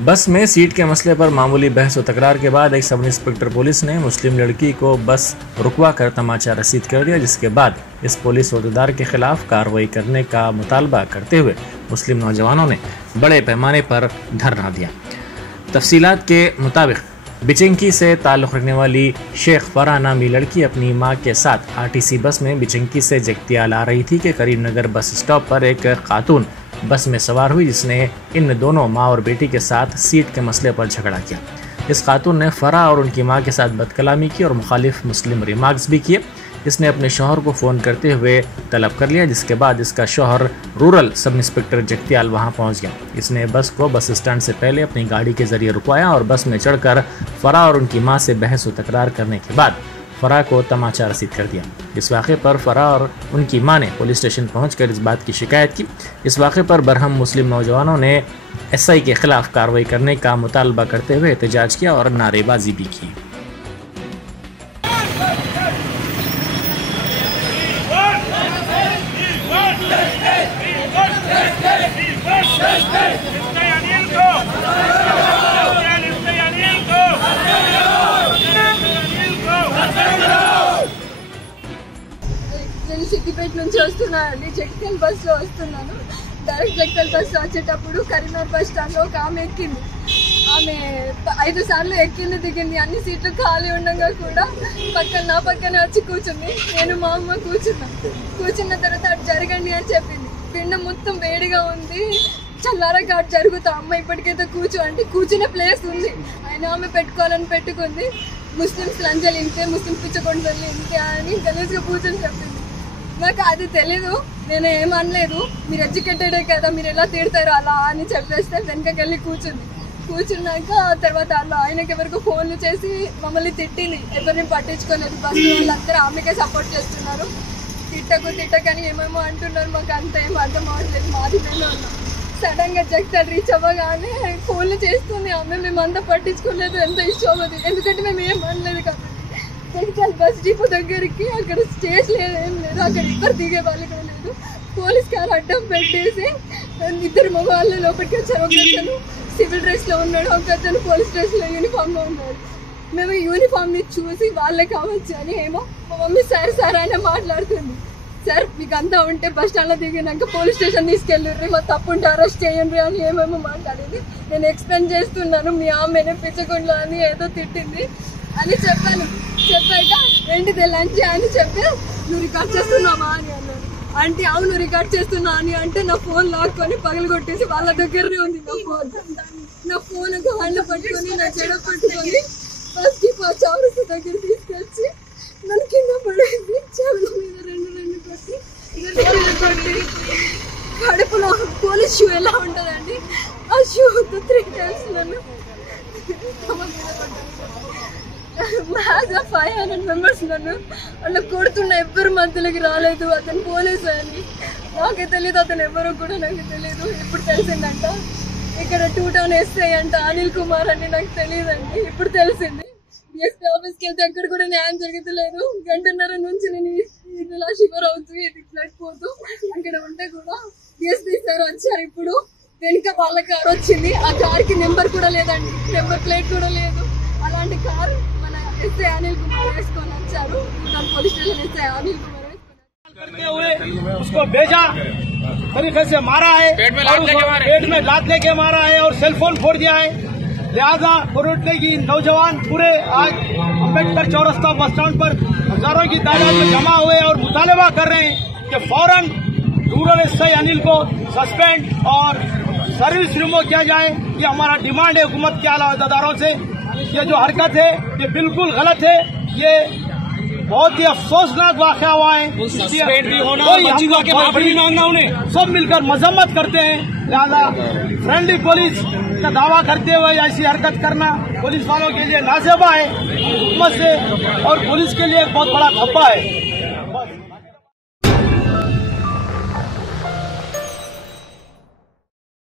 बस में सीट के मसले पर मामूली बहस और तकरार के बाद एक सब इंस्पेक्टर पुलिस ने मुस्लिम लड़की को बस रुकवा कर तमाचा रसीद कर दिया, जिसके बाद इस पुलिस ओहदेदार के खिलाफ कार्रवाई करने का मुतालबा करते हुए मुस्लिम नौजवानों ने बड़े पैमाने पर धरना दिया। तफसीलात के मुताबिक बिचंकी से ताल्लुक़ रखने वाली शेख फराह नामी लड़की अपनी मां के साथ आरटीसी बस में बिचंकी से जगतियाल आ रही थी कि करीम नगर बस स्टॉप पर एक खातून बस में सवार हुई, जिसने इन दोनों माँ और बेटी के साथ सीट के मसले पर झगड़ा किया। इस खातून ने फराह और उनकी मां के साथ बदकलामी की और मुखालिफ मुस्लिम रिमार्क्स भी किए। इसने अपने शौहर को फ़ोन करते हुए तलब कर लिया, जिसके बाद इसका शौहर रूरल सब इंस्पेक्टर जगतियाल वहां पहुंच गया। इसने बस को बस स्टैंड से पहले अपनी गाड़ी के जरिए रुकवाया और बस में चढ़कर फराह और उनकी मां से बहस व तकरार करने के बाद फराह को तमाचा रसीद कर दिया। इस वाक़े पर फराह और उनकी मां ने पुलिस स्टेशन पहुंचकर इस बात की शिकायत की। इस वाक़े पर बरहम मुस्लिम नौजवानों ने एसआई के खिलाफ कार्रवाई करने का मुतालबा करते हुए एहतजाज किया और नारेबाजी भी की। నేను సిద్దిపేట నుంచి వస్తున్నానండి. జగిత్యాల బస్సులో వస్తున్నాను. డైరెక్ట్ జగిత్యాల బస్సు వచ్చేటప్పుడు కరీంనగర్ బస్ స్టాండ్లో ఒక ఆమె ఎక్కింది. ఆమె 5 సార్లు ఎక్కింది, దిగింది. అన్ని సీట్లు ఖాళీ ఉండగా కూడా నా పక్కన వచ్చి కూర్చుంది. నేను మా అమ్మ కూర్చున్న తర్వాత అటు జరగండి అని చెప్పింది. పిండం మొత్తం వేడిగా ఉంది, చల్లారగా అటు జరుగుతా. అమ్మ ఇప్పటికైతే కూర్చో అంటే కూర్చునే ప్లేస్ ఉంది, ఆయన ఆమె పెట్టుకోవాలని పెట్టుకుంది. ముస్లిమ్స్ లంజలు ఇంతే, ముస్లిం పిచ్చకొండలు ఇంతే అని గలీజ్గా కూర్చొని చెప్పింది. నాకు అది తెలీదు, నేను ఏమనలేదు. మీరు ఎడ్యుకేటెడే కదా, మీరు ఎలా తిడతారు అలా అని చెప్పేస్తే వెనకకెళ్ళి కూర్చున్నాక తర్వాత అలా ఆయనకి ఎవరికి ఫోన్లు చేసి మమ్మల్ని తిట్టింది. ఎవరిని పట్టించుకోలేదు. బస్సు వాళ్ళందరూ ఆమెకే సపోర్ట్ చేస్తున్నారు. తిట్టకని ఏమేమో అంటున్నారు. మాకు అంత ఏం అర్థం అవ్వట్లేదు. మాది మేము ఉన్నాం. సడన్గా జగిత్యాల రీచ్ అవ్వగానే ఫోన్లు చేస్తుంది ఆమె. మేమంతా పట్టించుకోలేదు, ఎంత ఇష్టం అవ్వదు, ఎందుకంటే మేము ఏం అనలేదు కాబట్టి. జగిత్యాల బస్ డిపో దగ్గరికి అక్కడ స్టేజ్ లేదు, ఏం లేదు. అక్కడ ఎవరు దిగే వాళ్ళు కూడా లేదు. పోలీస్ కార్ అడ్డం పెట్టేసి 2 మగవాళ్ళు లోపలికి వచ్చారు. ఒక అతను సివిల్ డ్రెస్లో ఉన్నాడు, ఒక అతను పోలీస్ డ్రెస్లో యూనిఫామ్లో ఉన్నాడు. మేము యూనిఫామ్ని చూసి వాళ్ళే కావచ్చు అని ఏమో మా మమ్మీ సార్ అయినా మాట్లాడుతుంది. సార్ మీకు అంతా ఉంటే బస్ స్టాండ్లో దిగినాక పోలీస్ స్టేషన్ తీసుకెళ్ళి మా తప్పుంటే అరెస్ట్ చేయండి అని ఏమేమో మాట్లాడింది. నేను ఎక్స్ప్లెయిన్ చేస్తున్నాను, మీ ఆమెనే పిచ్చకుండా అని ఏదో తిట్టింది అని చెప్పాను. చెప్పాక ఏంటిది లంచ్ అని చెప్తే నువ్వు రికార్డ్ చేస్తున్నావా అని అన్నాను. అంటే అవును రికార్డ్ చేస్తున్నా అని అంటే నా ఫోన్ లాక్కొని పగలగొట్టేసి వాళ్ళ దగ్గరనే ఉంది నా ఫోన్ హ్యాండ్ పట్టుకొని నా చెడ పట్టుకొని బస్ డిపో చౌరస్తా దగ్గర తీసుకొచ్చి నన్ను కింద పడేసి చెవుల మీద రెండు కొట్టి కడుపులో పోలీస్ షూ ఎలా ఉంటుందండి, ఆ షూతో 3 times నన్ను 500 members నన్ను అలా కొడుతున్న. ఎవ్వరు మధ్యలోకి రాలేదు. అతను పోలీసు అని నాకే తెలియదు, అతను ఎవరో కూడా నాకు తెలియదు. ఇప్పుడు తెలిసిందంట ఇక్కడ 2 టౌన్ ఎస్ఐ అంట అనిల్ కుమార్ అని నాకు తెలియదండి, ఇప్పుడు తెలిసింది. ఎస్పీ ఆఫీస్కి వెళ్తే అక్కడ కూడా న్యాయం జరుగుతలేదు. 1.5 గంటల నుంచి నేను ఇలా షివర్ అవుతూ ఇది ఫ్లడ్ పోతూ అక్కడ ఉంటే కూడా ఎస్పీ సార్ వచ్చారు. ఇప్పుడు వెనుక వాళ్ళ కార్ వచ్చింది, ఆ కార్కి నెంబర్ కూడా లేదండి, నెంబర్ ప్లేట్ కూడా లేదు. అలాంటి కార్ మన ఎస్ఐ అనిల్ కుమార్ వేసుకొని వచ్చారు. Police station SI Anil Kumar करते हुए उसको भेजा, तरीके से मारा है, पेट में लात लेके मारा है और सेल फोन फोड़ दिया है। लिहाजा कोरोटले की नौजवान पूरे आज अम्बेडकर चौरस्ता बस स्टैंड पर हजारों की तादाद में जमा हुए और मुतालबा कर रहे हैं कि फौरन रूरल एसआई अनिल को सस्पेंड और सर्विस रिमूव किया जाए। ये हमारा डिमांड है हुकूमत के आला अहदेदारों से। ये जो हरकत है ये बिल्कुल गलत है, ये बहुत ही अफसोसनाक वाक़या हुआ है। सब मिलकर मजम्मत करते हैं। लिहाजा फ्रेंडली पुलिस का दावा करते हुए ऐसी हरकत करना पुलिस वालों के लिए नाज़ेबा है, हुकूमत से और पुलिस के लिए एक बहुत बड़ा खप्पा है।